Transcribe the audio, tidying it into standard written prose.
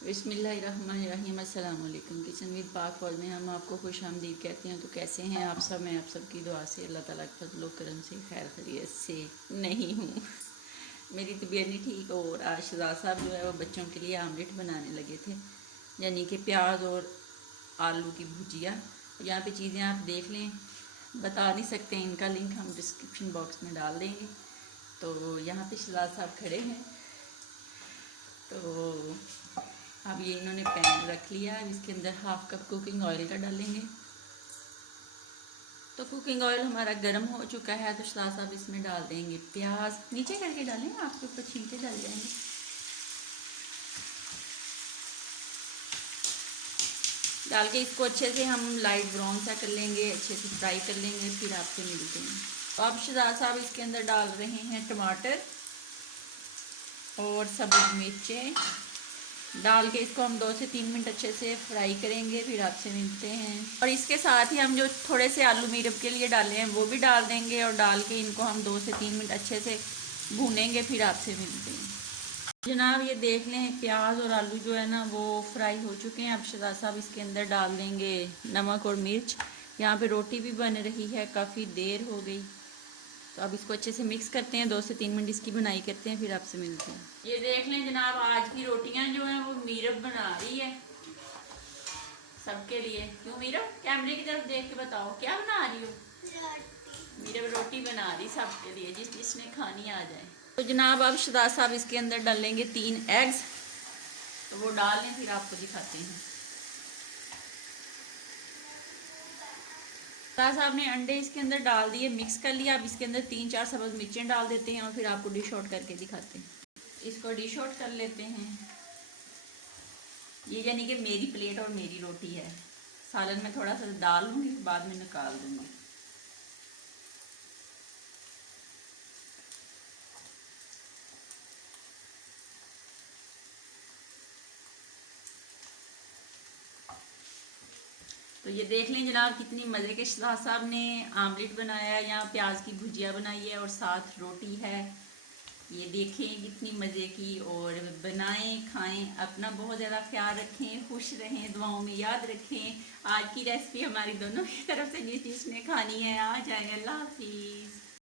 बिस्मिल्लाहिर्रहमानिर्रहीम। अस्सलाम वालेकुम। किचन विद पाक फॉल में हम आपको खुश आमदीद कहते हैं। तो कैसे हैं आप सब? मैं आप सबकी दुआ से, अल्लाह ताला के फजल व करम से खैर खैरियत से नहीं हूँ। मेरी तबीयत नहीं ठीक और आज शहजाद साहब जो है वो बच्चों के लिए आमलेट बनाने लगे थे, यानी कि प्याज और आलू की भुजिया। यहाँ पे चीज़ें आप देख लें, बता नहीं सकते, इनका लिंक हम डिस्क्रिप्शन बॉक्स में डाल देंगे। तो यहाँ पे शहजाद साहब खड़े हैं। तो अब ये इन्होंने पैन रख लिया है, इसके अंदर हाफ कप कुकिंग ऑयल का डालेंगे। तो कुकिंग ऑयल हमारा गर्म हो चुका है, तो साथ साथ इसमें डाल देंगे प्याज। नीचे करके डालें, आपके ऊपर छींटे डल जाएंगे। डाल के इसको अच्छे से हम लाइट ब्राउन सा कर लेंगे, अच्छे से फ्राई कर लेंगे, फिर आपसे मिलते हैं। तो अब शहजाद साहब इसके अंदर डाल रहे हैं टमाटर और सब्ज़ मिर्चें। डाल के इसको हम 2 से 3 मिनट अच्छे से फ्राई करेंगे, फिर आपसे मिलते हैं। और इसके साथ ही हम जो थोड़े से आलू मीरब के लिए डाले हैं वो भी डाल देंगे, और डाल के इनको हम 2 से 3 मिनट अच्छे से भूनेंगे, फिर आपसे मिलते हैं। जनाब ये देख लें, प्याज और आलू जो है ना वो फ्राई हो चुके हैं। अब शहजाद साहब इसके अंदर डाल देंगे नमक और मिर्च। यहाँ पे रोटी भी बन रही है, काफ़ी देर हो गई। तो अब इसको अच्छे से मिक्स करते हैं, 2 से 3 मिनट इसकी बनाई करते हैं, फिर आपसे मिलते हैं। ये देख लें जनाब, आज की रोटियां जो हैं वो मीरब बना रही है सबके लिए। क्यों मीरब? कैमरे की तरफ देख के बताओ, क्या बना रही हो? मीरब रोटी बना रही सबके लिए, जिस जिसने खानी आ जाए। तो जनाब अब शहजाद साहब इसके अंदर डालेंगे 3 एग्स। तो वो डाल लें, फिर आपको दिखाते हैं। शहजाद साहब ने अंडे इसके अंदर डाल दिए, मिक्स कर लिया। अब इसके अंदर 3-4 सब्ज़ मिर्चें डाल देते हैं, और फिर आपको डिश आउट करके दिखाते हैं। इसको डिश आउट कर लेते हैं। ये यानी कि मेरी प्लेट और मेरी रोटी है। सालन में थोड़ा सा डाल लूँगी, बाद में निकाल दूँगी। तो ये देख लें जनाब, कितनी मज़े के शहजाद साहब ने आमलेट बनाया है, यहाँ प्याज की भुजिया बनाई है और साथ रोटी है। ये देखें कितनी मज़े की। और बनाएं, खाएं, अपना बहुत ज़्यादा ख्याल रखें, खुश रहें, दुआओं में याद रखें। आज की रेसिपी हमारी दोनों की तरफ से जिस जिसने खानी है आ जाए। अल्लाह हाफिज़।